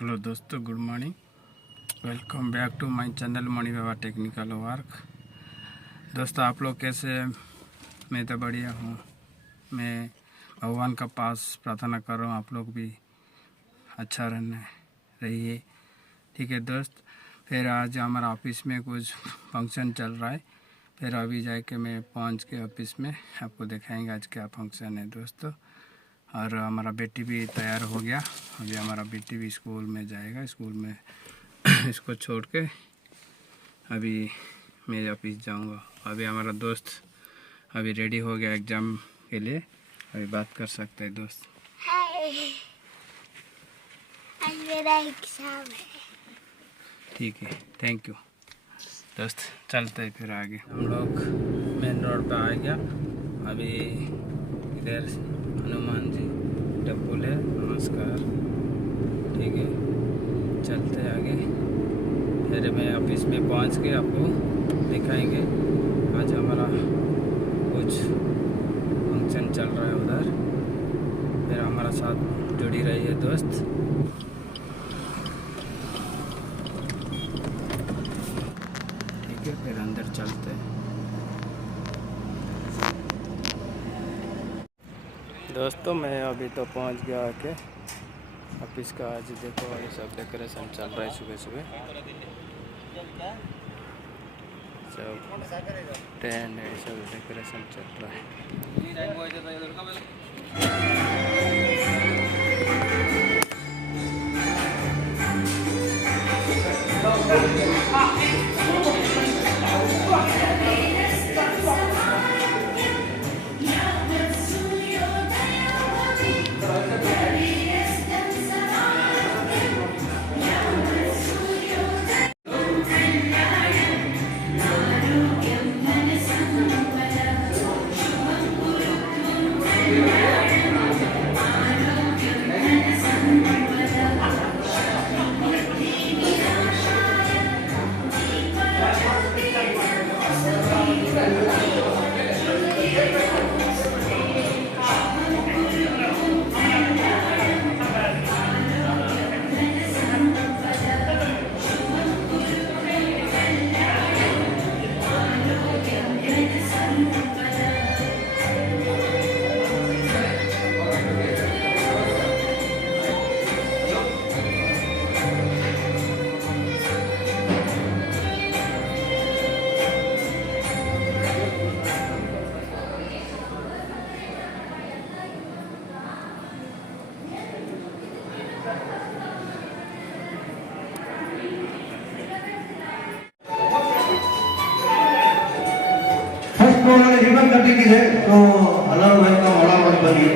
Hello दोस्तों, good morning. Welcome back to my channel Mani Baba technical work. दोस्तों, आप लोग कैसे हैं? मैं तो बढ़िया हूँ। मैं भगवान का पास प्रार्थना कर रहा हूँ आप लोग भी अच्छा रहने रहिए। ठीक है दोस्त। फिर आज हमारा ऑफिस में कुछ फंक्शन चल रहा है। फिर अभी जाके मैं पहुँच के ऑफिस में आपको दिखाएंगे आज क्या फंक्शन है दोस्तों। और हमारा बेटी भी तैयार हो गया। अभी हमारा बेटी भी स्कूल में जाएगा। स्कूल में इसको छोड़ के अभी मैं ऑफिस जाऊंगा। अभी हमारा दोस्त अभी रेडी हो गया एग्ज़ाम के लिए। अभी बात कर सकते हैं दोस्त। हाय, आज मेरा एग्जाम है। ठीक है, थैंक यू दोस्त। चलते हैं फिर आगे। हम लोग मेन रोड पे आ गया। अभी इधर हनुमान जी टेम्पल है। नमस्कार। ठीक है, चलते हैं आगे। फिर मैं ऑफिस में पहुंच के आपको दिखाएंगे। आज हमारा कुछ फंक्शन चल रहा है उधर। फिर हमारा साथ जुड़ी रही है दोस्त। ठीक है, फिर अंदर चलते हैं दोस्तों। मैं अभी तो पहुंच गया आके ऑफिस का। आज देखो ये सब डेकोरेशन चल रहा है। सुबह सुबह सब टेंट है, सब डेकोरेशन चल रहा है। रिबन कटिंग है तो अलग भाई का बड़ा मत बनिए।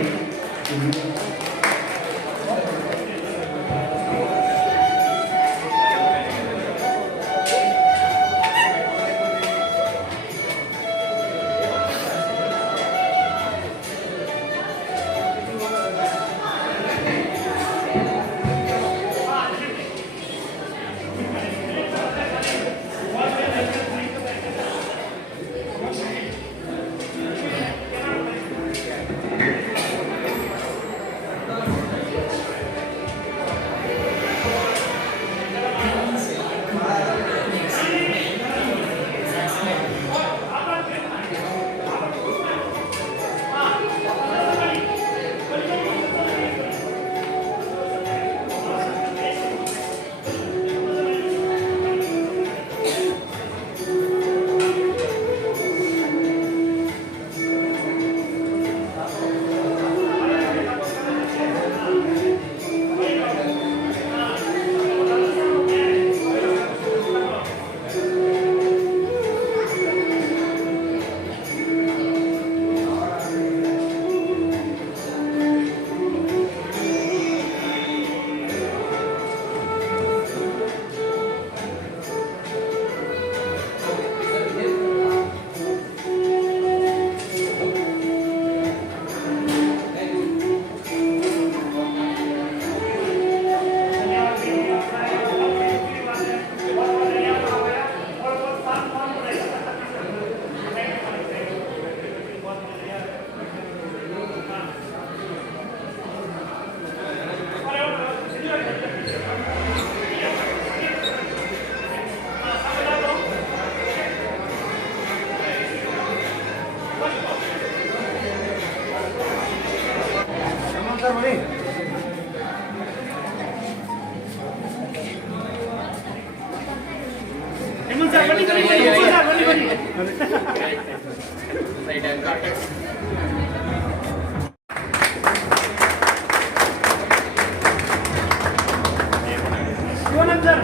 ಶಿವಾನಂದ್ ಸರ್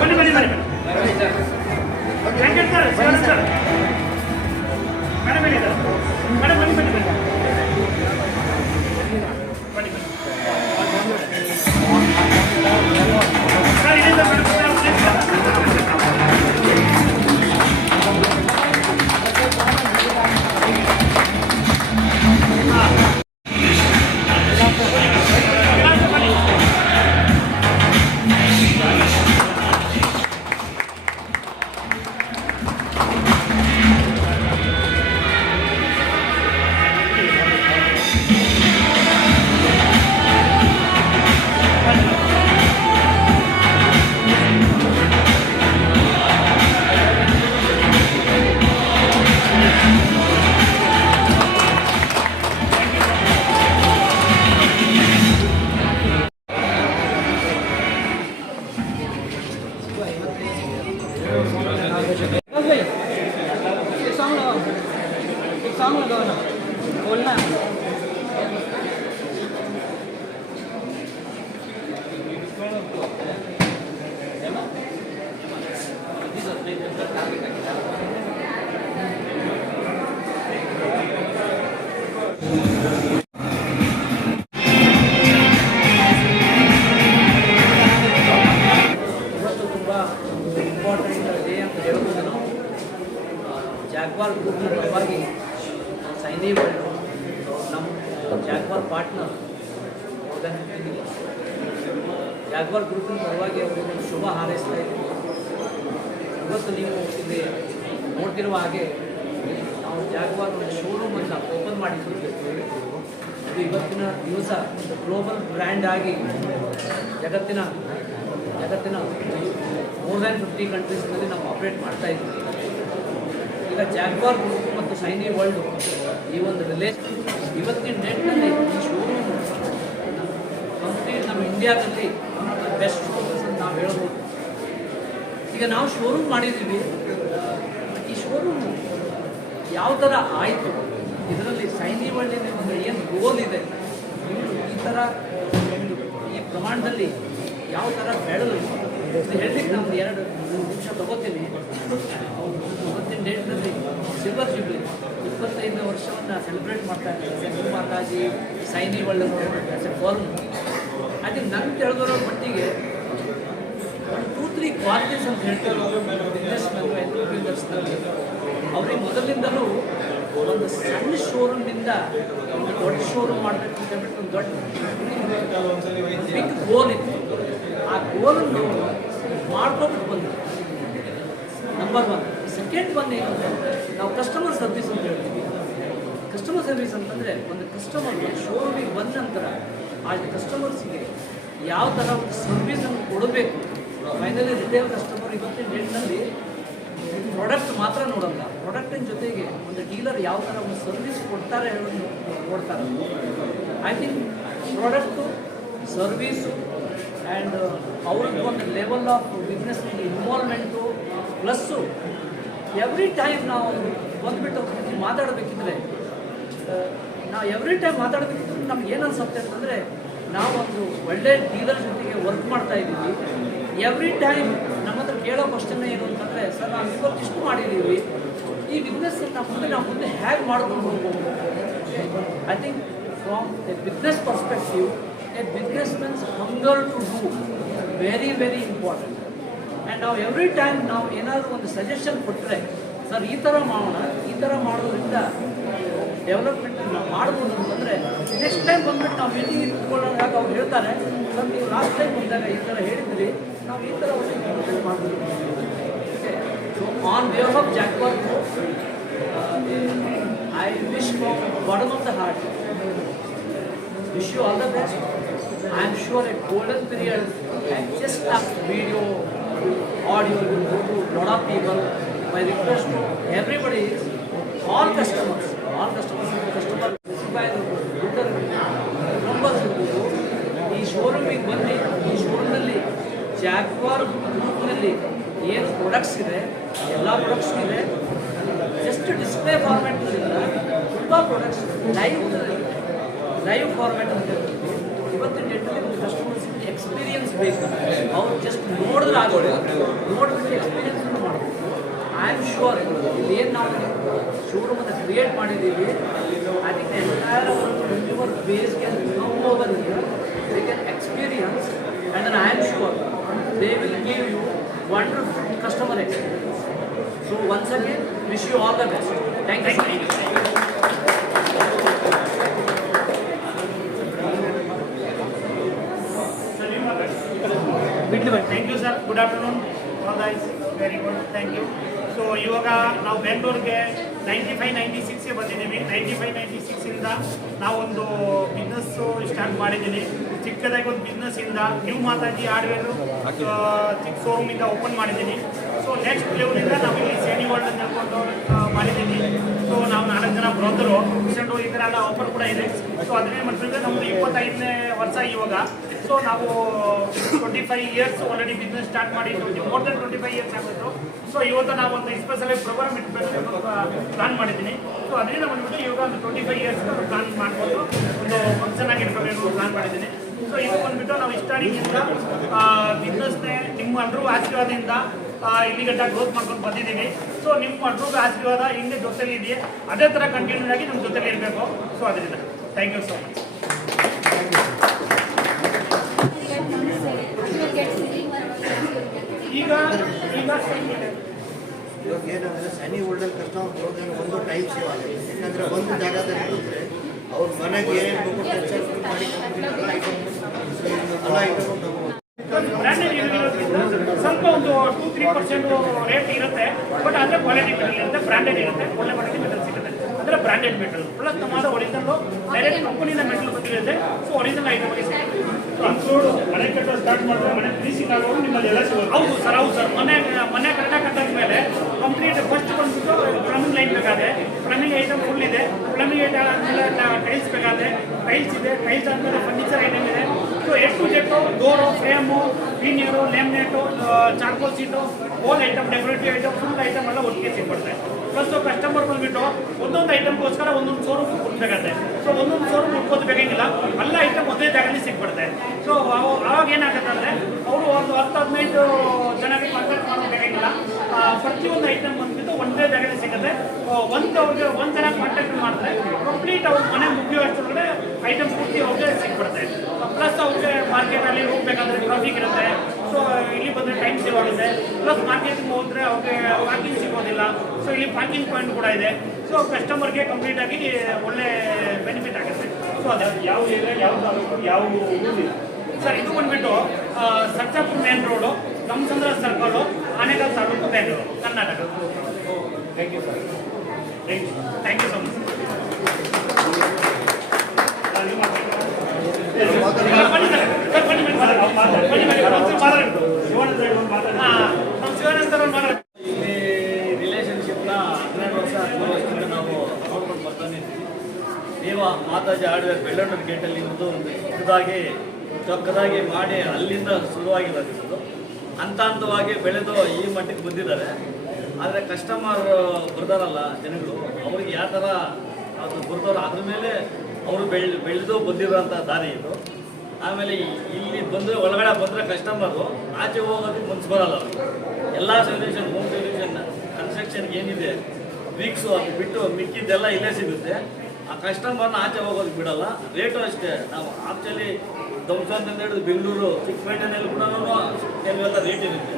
ಬನ್ನಿ Venkat sir Shivanand sir madam ಹೇಳಿದ್ದಾರೆ ಮೇಡಮ್ ಬನ್ನಿ ಸರ್ ಇಲ್ಲಿಂದ ಮೇಡಮ್ ಜಾಗ್ವಾರ್ ಗ್ರೂಪ್ನ ಪರವಾಗಿ ಸೈನಿ ವರ್ಲ್ಡ್ ನಮ್ಮ ಜಾಗ್ವಾರ್ ಪಾರ್ಟ್ನರ್ ಜಾಗ್ವಾರ್ ಗ್ರೂಪ್ನ ಪರವಾಗಿ ಅವರಿಗೆ ಶುಭ ಹಾರೈಸ್ತಾ ಇದ್ದೀವಿ. ಇವತ್ತು ನೀವು ಇಲ್ಲಿ ನೋಡ್ತಿರುವ ಹಾಗೆ ನಾವು ಜಾಗ್ವಾರ್ ಒಂದು ಶೋರೂಮನ್ನು ಓಪನ್ ಮಾಡಿದ್ದೀವಿ. ಅದು ಇವತ್ತಿನ ದಿವಸ ಒಂದು ಗ್ಲೋಬಲ್ ಬ್ರ್ಯಾಂಡ್ ಆಗಿ ಜಗತ್ತಿನ ಮೋರ್ ದ್ಯಾನ್ 50 ಕಂಟ್ರೀಸ್ನಲ್ಲಿ ನಾವು ಆಪ್ರೇಟ್ ಮಾಡ್ತಾ ಇದ್ದೀವಿ. ಈಗ ಜಾಗ್ವಾರ್ ಗ್ರೂಪ್ ಮತ್ತು ಸೈನಿ ವರ್ಲ್ಡ್ ಈ ಒಂದು ರಿಲೇಷನ್ ಇವತ್ತಿನ ಡೇಟ್ನಲ್ಲಿ ಈ ಶೋರೂಮ್ ಕಂಪ್ಲೀಟ್ ನಮ್ಮ ಇಂಡಿಯಾದಲ್ಲಿ ಬೆಸ್ಟ್ ಶೋರೂಮ್ಸ್ ಅಂತ ನಾವು ಹೇಳ್ಬೋದು. ಈಗ ನಾವು ಶೋರೂಮ್ ಮಾಡಿದ್ದೀವಿ. ಈ ಶೋರೂಮ್ ಯಾವ ಥರ ಆಯಿತು, ಇದರಲ್ಲಿ ಸೈನಿ ವರ್ಲ್ಡಿನ ಒಂದು ಏನು ಗೋಲ್ ಇದೆ, ಈ ಥರ ಈ ಪ್ರಮಾಣದಲ್ಲಿ ಯಾವ ಥರ ಬೆಳೆದು ಹೇಳಲಿಕ್ಕೆ ನಾನು 2 ನಿಮಿಷ ತಗೋತೀನಿ. ಇವತ್ತಿನ ಡೇಟ್ನಲ್ಲಿ ಸಿಲ್ವರ್ ಜೂಬ್ಲಿ 25ನೇ ವರ್ಷವನ್ನು ಸೆಲೆಬ್ರೇಟ್ ಮಾಡ್ತಾ ಇದ್ದಾರೆ ಮಾತಾಜಿ ಸೈನಿ ವರ್ಲ್ಡ್ ಆಸ್ ಎ ಫಾರ್ಮ್. ಅದೇ ನಂಗೆ ತಿಳಿದಿರೋ ಮಟ್ಟಿಗೆ 2-3 ಕ್ವಾಲಿಟೀಸ್ ಅಂತ ಹೇಳ್ತಾರೆ ಬಿಸ್ನೆಸ್ನಲ್ಲಿ ಎಂಟರ್ಪ್ರಿನರ್ಸ್ನಲ್ಲಿ. ಅವ್ರಿಗೆ ಮೊದಲಿಂದಲೂ ಒಂದು ಸಣ್ಣ ಶೋರೂಮ್ನಿಂದ ಒಂದು ದೊಡ್ಡ ಶೋರೂಮ್ ಮಾಡಬೇಕು ಅಂತ ಹೇಳ್ಬಿಟ್ಟು ಒಂದು ದೊಡ್ಡ ಬಿಗ್ ಗೋಲ್ ಇತ್ತು. ಆ ಗೋಲನ್ನು ಮಾಡ್ಕೊಬಿಟ್ಟು ಬಂದು ನಂಬರ್ 1. ಸೆಕೆಂಡ್ ಒನ್ ಏನು ನಾವು ಕಸ್ಟಮರ್ ಸರ್ವಿಸ್ ಅಂತ ಹೇಳ್ತೀವಿ. ಕಸ್ಟಮರ್ ಸರ್ವಿಸ್ ಅಂತಂದರೆ ಒಂದು ಕಸ್ಟಮರ್ ಶೋರೂಮಿಗೆ ಬಂದ ನಂತರ ಆ ಕಸ್ಟಮರ್ಸಿಗೆ ಯಾವ ಥರ ಒಂದು ಸರ್ವಿಸನ್ನು ಕೊಡಬೇಕು. ಫೈನಲಿ ರಿಟೇಲ್ ಕಸ್ಟಮರ್ ಇವತ್ತಿನ ಡೇಟ್ನಲ್ಲಿ ಪ್ರಾಡಕ್ಟ್ ಮಾತ್ರ ನೋಡಲ್ಲ, ಪ್ರಾಡಕ್ಟಿನ ಜೊತೆಗೆ ಒಂದು ಡೀಲರ್ ಯಾವ ಥರ ಒಂದು ಸರ್ವಿಸ್ ಕೊಡ್ತಾರೆ ಹೇಳೋದು ನೋಡ್ತಾರೆ. I think product service and ಅವ್ರಿಗೆ ಒಂದು ಲೆವೆಲ್ ಆಫ್ ಬಿಸ್ನೆಸ್ನಲ್ಲಿ ಇನ್ವಾಲ್ವ್ಮೆಂಟು ಪ್ಲಸ್ಸು ಎವ್ರಿ ಟೈಮ್ ನಾವು ಬಂದುಬಿಟ್ಟು ಮಾತಾಡಬೇಕಿದ್ರೆ ನಮ್ಗೆ ಏನು ಅನ್ಸುತ್ತೆ ಅಂತಂದರೆ ನಾವು ಒಂದು ಒಳ್ಳೆ ಡೀಲರ್ ಜೊತೆಗೆ ವರ್ಕ್ ಮಾಡ್ತಾ ಇದ್ದೀವಿ. ಎವ್ರಿ ಟೈಮ್ ನಮ್ಮ ಹತ್ರ ಕೇಳೋ ಕ್ವಶನ್ ಏನು ಅಂತಂದರೆ, ಸರ್ ನಾವು ಇವತ್ತು ಇಷ್ಟು ಮಾಡಿದ್ದೀವಿ, ಈ ಬಿಸ್ನೆಸ್ಸನ್ನು ನಾವು ಮುಂದೆ ಹೇಗೆ ಮಾಡ್ಕೊಂಡು ಹೋಗ್ಬೋದು. I think from a business perspective a business means hunger to do very very important. And ನಾವು ಎವ್ರಿ ಟೈಮ್ ನಾವು ಏನಾದರೂ ಒಂದು ಸಜೆಷನ್ ಕೊಟ್ಟರೆ, ಸರ್ ಈ ಥರ ಮಾಡೋಣ, ಈ ಥರ ಮಾಡೋದ್ರಿಂದ ಡೆವಲಪ್ಮೆಂಟ್ ನಾವು ಮಾಡ್ಬೋದು ಅಂತಂದರೆ ನೆಕ್ಸ್ಟ್ ಟೈಮ್ ಬಂದುಬಿಟ್ಟು ನಾವು ಮೀಟಿಂಗ್ ಇಟ್ಕೊಳ್ಳೋದಾಗ ಅವ್ರು ಹೇಳ್ತಾರೆ, ಸರ್ ನೀವು ಲಾಸ್ಟ್ ಟೈಮ್ ಬಂದಾಗ ಈ ಥರ ಹೇಳಿದ್ರಿ, ನಾವು ಈ ಥರ ಒಂದು ಇಂಪ್ಲಿಮೆಂಟ್ ಮಾಡ್ಬೋದು. So on behalf of Jaguar I wish from bottom of the heart, wish you all the best. I am sure a golden period and just a video, audio will go to a lot of people. My request to everybody is all customers numbers ಇರ್ಬೋದು, ಈ ಶೋರೂಮಿಗೆ ಬನ್ನಿ. ಈ ಶೋರೂಮ್ನಲ್ಲಿ Jaguar ಗ್ರೂಪ್ನಲ್ಲಿ ಏನು products ಇದೆ ಎಲ್ಲ products ಇದೆ. Just display format ತುಂಬ products live format ಅಂತ ಇವತ್ತಿನ ಡೇಟಲ್ಲಿ ಒಂದು ಕಸ್ಟಮರ್ಸ್ಗೆ ಎಕ್ಸ್ಪೀರಿಯನ್ಸ್ ಬೇಕು. ಅವ್ರು ಜಸ್ಟ್ ನೋಡಿದ್ರೆ ಆಗೋದು, ನೋಡಿಬಿಟ್ಟು ಎಕ್ಸ್ಪೀರಿಯನ್ಸ್ ಮಾಡಬೇಕು. ಐ ಆಮ್ ಶೂರ್ ಇಲ್ಲಿ ಏನು ನಾವು ಶೋರೂಮ್ ಅಂತ ಕ್ರಿಯೇಟ್ ಮಾಡಿದ್ದೀವಿ, I think the entire consumer base can come over here, they can experience and then I am sure they will give you wonderful customer experience. So once again wish you all the best. Thank you. Thank you sir. Good afternoon all guys. Very good, thank you. So ಇವಾಗ ನಾವು ಬೆಂಗಳೂರಿಗೆ 95-96ಗೆ ಬಂದಿದ್ದೀವಿ. 95-96ಇಂದ ನಾವೊಂದು business start ಮಾಡಿದ್ದೀನಿ. ಚಿಕ್ಕದಾಗಿ ಒಂದು ಬಿಸ್ನೆಸ್ಸಿಂದ new Mataji hardware ಚಿಕ್ಕ ಶೋರೂಮಿಂದ open ಮಾಡಿದ್ದೀನಿ. ಸೊ ನೆಕ್ಸ್ಟ್ ಲೆವೆಲಿಂದ ನಾವು ಇಲ್ಲಿ ಸೇನಿ ವರ್ಲ್ಡ್ ಅಂತ ಹೇಳ್ಕೊಂಡು ಮಾಡಿದ್ದೀನಿ. ಸೊ ನಾವು 4 ಜನ ಬ್ರೋಕರು ರೀಸೆಂಟು ಈ ಥರ ಎಲ್ಲ ಆಫರ್ ಕೂಡ ಇದೆ. ಸೊ ಅದನ್ನೇ ಮಾಡ್ತಿದ್ರೆ ನಮ್ಮದು 25ನೇ ವರ್ಷ ಇವಾಗ. ಸೊ ನಾವು 25 ಇಯರ್ಸ್ ಆಲ್ರೆಡಿ ಬಿಸ್ನೆಸ್ ಸ್ಟಾರ್ಟ್ ಮಾಡಿ ಮೋರ್ ದೆನ್ 25 ಇಯರ್ಸ್ ಆಗಿತ್ತು. ಸೊ ಇವತ್ತು ನಾವು ಒಂದು ಎಸ್ಪೆಷಲಿ ಪ್ರೋಗ್ರಾಮ್ ಇಟ್ಬೇಕು ಪ್ಲಾನ್ ಮಾಡಿದ್ದೀನಿ. ಸೊ ಅದರಿಂದ ಬಂದ್ಬಿಟ್ಟು ಇವಾಗ ಒಂದು 25 ಇಯರ್ಸ್ ಪ್ಲಾನ್ ಮಾಡ್ಬೋದು, ಒಂದು ಫಂಕ್ಷನ್ ಆಗಿ ಇಟ್ಕೋಬೇಕು ಪ್ಲಾನ್ ಮಾಡಿದ್ದೀನಿ. ಸೊ ಇದು ಬಂದ್ಬಿಟ್ಟು ನಾವು ಸ್ಟಾರ್ಟಿಂಗಿಂದ ಬಿಸ್ನೆಸ್ನೇ ನಿಮ್ಮ ಎಲ್ಲರೂ ಆಶೀರ್ವಾದದಿಂದ ಇಲ್ಲಿ ಗಂಟ ಗ್ರೋತ್ ಮಾಡ್ಕೊಂಡು ಬಂದಿದ್ದೀವಿ. ಸೊ ನಿಮ್ಮ ಎಲ್ಲರೂ ಆಶೀರ್ವಾದ ಹಿಂಗೆ ಜೊತೆಲಿ ಇದೆಯೇ, ಅದೇ ಥರ ಕಂಟಿನ್ಯೂ ಆಗಿ ನಮ್ಮ ಜೊತೆಲಿ ಇರಬೇಕು. ಸೊ ಅದರಿಂದ ಥ್ಯಾಂಕ್ ಯು ಸೋ ಮಚ್. ಈಗ ಇವಾಗ ಏನಂದರೆ ಸ್ಯಾನಿ ವರ್ಲ್ಡಲ್ಲಿ ಕಸ್ಟಮರ್ ಹೋದಾಗ ಒಂದು ಟೈಮ್ ಸೇವ್ ಆಗುತ್ತೆ. ಯಾಕಂದರೆ ಒಂದು ಜಾಗದಲ್ಲಿ ಇರುತ್ತೆ ಅವ್ರ ಮನೆಗೆ ಏನೇನು ಬೇಕು ಟೆನ್ಷನ್ ಮಾಡಿ ಎಲ್ಲ ಐಟಮ್ ಬ್ರ್ಯಾಂಡೆಡ್ ಇರೋದ್ರಿಂದ ಸ್ವಲ್ಪ ಒಂದು 2-3% ರೇಟ್ ಇರುತ್ತೆ. ಬಟ್ ಆದರೆ ಕ್ವಾಲಿಟಿ ಮೆಟೀರಿಯಲ್ ಇರುತ್ತೆ, ಬ್ರ್ಯಾಂಡೆಡ್ ಇರುತ್ತೆ, ಒಳ್ಳೆ ಕ್ವಾಲಿಟಿ ಮೆಟೀರಿಯಲ್ ಸಿಗುತ್ತೆ. ಅಂದರೆ ಬ್ರ್ಯಾಂಡೆಡ್ ಮೆಟೀರಿಯಲ್ ಪ್ಲಸ್ ನಮ್ಮದು ಒರಿಜಿನಲ್ ಡೈರೆಕ್ಟ್ ಕಂಪನಿಯಿಂದ ಮೆಟೀರಿಯಲ್ ಬಂದಿರುತ್ತೆ. ಸೊ ಒರಿಜಿನಲ್ ಐಟಮ್ ಮನೆ ಕಟ್ಟೋ ಸ್ಟಾರ್ಟ್ ಮಾಡಿದ್ರೆ ಮನೆ ಫಿನಿಶಿಂಗ್ ಆಗೋದು ನಿಮ್ಮಲ್ಲಿ ಎಲ್ಲ ಸಿಗುತ್ತೆ. ಹೌದು ಸರ್, ಹೌದು ಸರ್. ಮನೆ ಕರೆಕ್ಟಾಗಿ ಕಟ್ಟಾದ ಮೇಲೆ ಕಂಪ್ಲೀಟ್ ಫಸ್ಟ್ ಬಂದ್ಬಿಟ್ಟು ಪ್ಲಂಬಿಂಗ್ ಲೈನ್ ಬೇಕಾದ್ರೆ ಪ್ಲಂಬಿಂಗ್ ಐಟಮ್ ಫುಲ್ ಇದೆ. ಪ್ಲಂಬಿಂಗ್ ಐಟಮ್ ಆದಮೇಲೆ ಟೈಲ್ಸ್ ಬೇಕಾದ್ರೆ ಟೈಲ್ಸ್ ಇದೆ. ಟೈಲ್ಸ್ ಆದಮೇಲೆ ಫರ್ನಿಚರ್ ಐಟಮ್ ಇದೆ. So A-Z door, frame, linear, laminate, charcoal sheet, ಓಲ್ item, decorative item, full item ಎಲ್ಲ ಒಟ್ಟಿಗೆ ಸಿಗ್ಬರುತ್ತೆ. ಪ್ಲಸ್ ಕಸ್ಟಮರ್ ಬಂದ್ಬಿಟ್ಟು ಒಂದೊಂದು ಐಟಮ್ಗೋಸ್ಕರ ಒಂದೊಂದು ಶೋರೂಮ್ ಕೊಡಬೇಕಾಗುತ್ತೆ. ಸೊ ಒಂದೊಂದು ಶೋರೂಮ್ ಹುಡ್ಕೋದು ಬೇಕಾಗಿಲ್ಲ, ಎಲ್ಲ ಐಟಮ್ ಒಂದೇ ಜಾಗದಲ್ಲಿ ಸಿಗ್ಬಿಡುತ್ತೆ. ಸೊ ಆವಾಗ ಏನಾಗುತ್ತೆ ಅಂದರೆ ಅವರು ಒಂದು 10-15 ಜನರಿಗೆ ಕಾಂಟ್ಯಾಕ್ಟ್ ಮಾಡೋದು ಬೇಕಾಗಿಲ್ಲ. ಪ್ರತಿಯೊಂದು ಐಟಮ್ ಬಂದ್ಬಿಟ್ಟು ಒಂದೇ ಜಾಗದಲ್ಲಿ ಸಿಗುತ್ತೆ. ಅವ್ರಿಗೆ ಒಂದು ಜನ ಕಾಂಟ್ಯಾಕ್ಟ್ ಮಾಡಿದ್ರೆ ಕಂಪ್ಲೀಟ್ ಅವ್ರ ಮನೆ ಮುಗಿಯುವಷ್ಟೊಳಗಡೆ ಐಟಮ್ ಪೂರ್ತಿ ಅವ್ರಿಗೆ ಸಿಗ್ಬಿಡುತ್ತೆ. ಪ್ಲಸ್ ಅವ್ರಿಗೆ ಮಾರ್ಕೆಟಲ್ಲಿ ಹೋಗ್ಬೇಕಾದ್ರೆ ಟ್ರಾಫಿಕ್ ಇರುತ್ತೆ. ಸೊ ಇಲ್ಲಿ ಬಂದರೆ ಟೈಮ್ ಸೇವ್ ಆಗುತ್ತೆ. ಪ್ಲಸ್ ಮಾರ್ಕೆಟಿಂಗ್ ಹೋದರೆ ಅವ್ರಿಗೆ ಪಾರ್ಕಿಂಗ್ ಸಿಗೋದಿಲ್ಲ. ಸೊ ಇಲ್ಲಿ ಪಾರ್ಕಿಂಗ್ ಪಾಯಿಂಟ್ ಕೂಡ ಇದೆ. ಸೊ ಕಸ್ಟಮರ್ಗೆ ಕಂಪ್ಲೀಟಾಗಿ ಒಳ್ಳೆ ಬೆನಿಫಿಟ್ ಆಗುತ್ತೆ. ಸೊ ಅದು ಯಾವ ಏರಿಯಾ, ಯಾವ ತಾಲೂಕು, ಯಾವ ಊರಿದೆ ಸರ್? ಇದು ಬಂದ್ಬಿಟ್ಟು Sarjapur main road, Ramachandra circle, Anekal taluk, Bengaluru, Karnataka. Thank you sir. Thank you so much. ಇಲ್ಲಿ ರಿಲೇಷನ್ಶಿಪ್ನ 12 ವರ್ಷ 13 ವರ್ಷದಿಂದ ನಾವು ನೋಡ್ಕೊಂಡು ಬರ್ತಾನೆ ಇದ್ದೀವಿ. ದೇವ ಮಾತಾಜಿ ಹಾರ್ಡ್ವೇರ್ ಬೆಳ್ಳೂರು ಗೇಟಲ್ಲಿ ಇರೋದು ಚೊಕ್ಕದಾಗಿ ಮಾಡಿ ಅಲ್ಲಿಂದ ಶುರುವಾಗಿರೋದು. ಹಂತ ಹಂತವಾಗಿ ಬೆಳೆದು ಈ ಮಟ್ಟಿಗೆ ಬಂದಿದ್ದಾರೆ. ಆದರೆ ಕಸ್ಟಮರ್ ಬರ್ತಾರಲ್ಲ ಜನಗಳು, ಅವ್ರಿಗೆ ಯಾವ ಥರ ಅದು ಬರ್ತಾರೋ ಅದ್ರ ಮೇಲೆ ಅವರು ಬೆಳೆದು ಬಂದಿರೋಂಥ ದಾರಿ ಇದು. ಆಮೇಲೆ ಇಲ್ಲಿ ಬಂದರೆ ಒಳಗಡೆ ಬಂದರೆ ಕಸ್ಟಮರು ಆಚೆ ಹೋಗೋದಕ್ಕೆ ಮನ್ಸು ಬರೋಲ್ಲ ಅವ್ರಿಗೆ. ಎಲ್ಲ ಸೊಲ್ಯೂಷನ್, ಹೋಮ್ ಸೊಲ್ಯೂಷನ್, ಕನ್ಸ್ಟ್ರಕ್ಷನ್ಗೆ ಏನಿದೆ ವೀಕ್ಸು ಅದು ಬಿಟ್ಟು ಮಿಕ್ಕಿದ್ದೆಲ್ಲ ಇಲ್ಲೇ ಸಿಗುತ್ತೆ. ಆ ಕಸ್ಟಮರ್ನ ಆಚೆ ಹೋಗೋದಕ್ಕೆ ಬಿಡೋಲ್ಲ. ರೇಟು ಅಷ್ಟೇ. ನಾವು ಆಕ್ಚುಲಿ ಧ್ವಂಸದಿಂದ ಹಿಡಿದು ಬೆಂಗಳೂರು, ಚಿಕ್ಕಪೇಟೆನಲ್ಲಿ ಕೂಡ ಕೆಲವೆಲ್ಲ ರೇಟ್ ಇರುತ್ತೆ.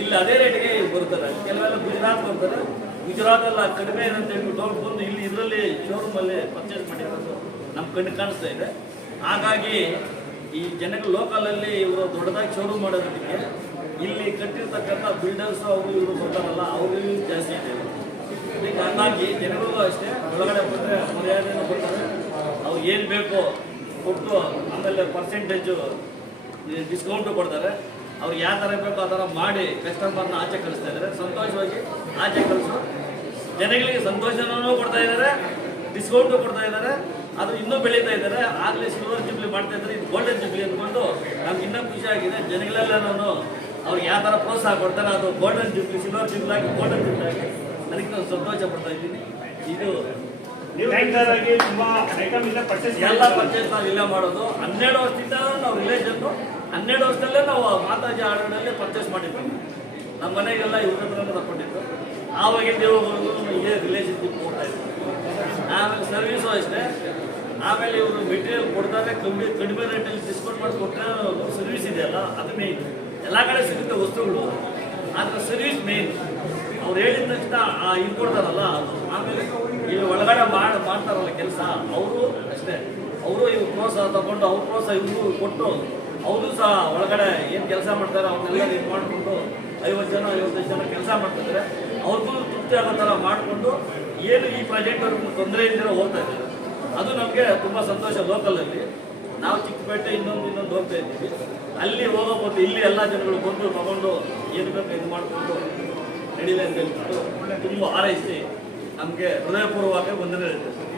ಇಲ್ಲಿ ಅದೇ ರೇಟಿಗೆ ಬರ್ತಾರೆ. ಕೆಲವೆಲ್ಲ ಗುಜರಾತ್ ಬರ್ತಾರೆ. ಗುಜರಾತೆಲ್ಲ ಕಡಿಮೆ ಇದೆ ಅಂತ ಹೇಳ್ಬಿಟ್ಟು ಅವ್ರು ಬಂದು ಇಲ್ಲಿ ಇದರಲ್ಲಿ ಶೋರೂಮಲ್ಲಿ ಪರ್ಚೇಸ್ ಮಾಡಿರೋದು ನಮ್ಮ ಕಣ್ಣು ಕಾಣಿಸ್ತಾ ಇದೆ. ಹಾಗಾಗಿ ಈ ಜನಗಳು ಲೋಕಲಲ್ಲಿ ಇವರು ದೊಡ್ಡದಾಗಿ ಶೋರೂಮ್ ಮಾಡೋದಕ್ಕೆ ಇಲ್ಲಿ ಕಟ್ಟಿರ್ತಕ್ಕಂಥ ಬಿಲ್ಡರ್ಸು ಅವರು ಇವರು ಬರ್ತಾರಲ್ಲ, ಅವ್ರಿಗೂ ಜಾಸ್ತಿ ಇದೆ. ಈಗ ಹಾಗಾಗಿ ಜನಗಳಿಗೂ ಅಷ್ಟೇ ಒಳಗಡೆ ಬಂದರೆ ಮರ್ಯಾದೆಯನ್ನು ಬರ್ತಾರೆ. ಅವ್ರು ಏನು ಬೇಕೋ ಕೊಟ್ಟು ಆಮೇಲೆ ಪರ್ಸೆಂಟೇಜು ಡಿಸ್ಕೌಂಟು ಕೊಡ್ತಾರೆ. ಅವ್ರಿಗೆ ಯಾವ ಥರ ಬೇಕೋ ಆ ಥರ ಮಾಡಿ ಕಸ್ಟಮರ್ನ ಆಚೆ ಕಳಿಸ್ತಾ ಇದ್ದಾರೆ. ಸಂತೋಷವಾಗಿ ಆಚೆ ಕಳಿಸು ಜನಗಳಿಗೆ ಸಂತೋಷನೂ ಕೊಡ್ತಾ ಇದ್ದಾರೆ, ಡಿಸ್ಕೌಂಟು ಕೊಡ್ತಾ ಇದ್ದಾರೆ. ಅದು ಇನ್ನೂ ಬೆಳೀತಾ ಇದ್ದಾರೆ. ಆಗಲೇ ಸಿಲ್ವರ್ ಜುಬ್ಲಿ ಮಾಡ್ತಾ ಇದ್ದಾರೆ, ಇದು ಗೋಲ್ಡನ್ ಜುಬ್ಲಿ ಅಂದ್ಕೊಂಡು ನಮ್ಗೆ ಇನ್ನೂ ಖುಷಿ ಆಗಿದೆ. ಜನಗಳೆಲ್ಲ ನಾನು ಅವ್ರಿಗೆ ಯಾವ ಥರ ಪ್ರೋತ್ಸಾಹ ಕೊಡ್ತಾರೆ ಅದು ಗೋಲ್ಡನ್ ಜೂಬ್ಲಿ ಸಿಲ್ವರ್ ಜೂಬ್ಲಿ ಆಗಿ ಗೋಲ್ಡನ್ ಜೂಬ್ಲಿ ಆಗಿ ಅದಕ್ಕೆ ನಾನು ಸಂತೋಷ ಪಡ್ತಾ ಇದ್ದೀನಿ. ಇದು ನೀವು ರೈತರಾಗಿ ತುಂಬಾ ಐಟಮ್ ಇಂದ ಪರ್ಚೇಸ್ ಎಲ್ಲ ಪರ್ಚೇಸ್ ನಾವು ಇಲ್ಲೇ ಮಾಡೋದು. 12 ವರ್ಷದಿಂದ ನಾವು ರಿಲೇಷನ್ನು 12 ವರ್ಷದಲ್ಲೇ ನಾವು ಮಾತಾಜಿ ಆರ್ಡರ್ನಲ್ಲೇ ಪರ್ಚೇಸ್ ಮಾಡಿದ್ವಿ. ನಮ್ಮ ಮನೆಗೆಲ್ಲ ಇವ್ರ ಹತ್ರನೇ ತಗೊಂಡಿದ್ದು. ಆವಾಗಿನ ದೇವರುಗಳು ಇದೇ ರಿಲೇಷನ್ಶಿಪ್ ಹೋಗ್ತಾ ಇದ್ವಿ. ಆಮೇಲೆ ಸರ್ವಿಸು ಅಷ್ಟೇ. ಆಮೇಲೆ ಇವರು ಮೆಟೀರಿಯಲ್ ಕೊಡ್ತಾರೆ, ಕಡಿಮೆ ರೇಟಲ್ಲಿ ಡಿಸ್ಕೌಂಟ್ ಮಾಡಿ ಕೊಟ್ಟರೆ ಸರ್ವಿಸ್ ಇದೆಯಲ್ಲ ಅದು ಮೇಯ್ನ್. ಎಲ್ಲ ಕಡೆ ಸಿಗುತ್ತೆ ವಸ್ತುಗಳು, ಆದರೆ ಸರ್ವಿಸ್ ಮೇಯ್ನ್. ಅವ್ರು ಹೇಳಿದ ತಕ್ಷಣ ಇದು ಕೊಡ್ತಾರಲ್ಲ ಅದು. ಆಮೇಲೆ ಇಲ್ಲಿ ಒಳಗಡೆ ಮಾಡ್ತಾರಲ್ಲ ಕೆಲಸ ಅವರು ಅಷ್ಟೇ. ಅವರು ಇವ್ರು ಪ್ರೋತ್ಸಾಹ ತಗೊಂಡು ಅವ್ರ ಪ್ರೋತ್ಸಾಹ ಇವ್ರು ಕೊಟ್ಟು ಅವರು ಸಹ ಒಳಗಡೆ ಏನು ಕೆಲಸ ಮಾಡ್ತಾರೆ ಅವ್ರನ್ನೆಲ್ಲ ಇದು ಮಾಡಿಕೊಂಡು 50 ಜನ 55 ಜನ ಕೆಲಸ ಮಾಡ್ತಿದ್ದಾರೆ. ಅವ್ರಿಗೂ ತೃಪ್ತಿ ಆಗೋ ಥರ ಮಾಡಿಕೊಂಡು ಏನು ಈ ಪ್ರಾಜೆಕ್ಟ್ ಅವ್ರಿಗೆ ತೊಂದರೆ ಇದ್ದಿರೋ ಹೋಗ್ತಾ ಇದ್ದಾರೆ. ಅದು ನಮಗೆ ತುಂಬ ಸಂತೋಷ. ಲೋಕಲಲ್ಲಿ ನಾವು ಚಿಕ್ಕಪೇಟೆ ಇನ್ನೊಂದು ಹೋಗ್ತಾ ಇದ್ದೀವಿ. ಅಲ್ಲಿ ಹೋಗೋಬೋದು ಇಲ್ಲಿ ಎಲ್ಲ ಜನಗಳು ಬಂದು ತಗೊಂಡು ಏನು ಬೇಕು ಇದು ಮಾಡಿಕೊಂಡು ನಡೀಲಿ ಅಂತ ಹೇಳ್ಬಿಟ್ಟು ತುಂಬ ಹಾರೈಸಿ ನಮಗೆ ಹೃದಯಪೂರ್ವಕವಾಗಿ ವಂದನೆ ಹೇಳ್ತೇವೆ.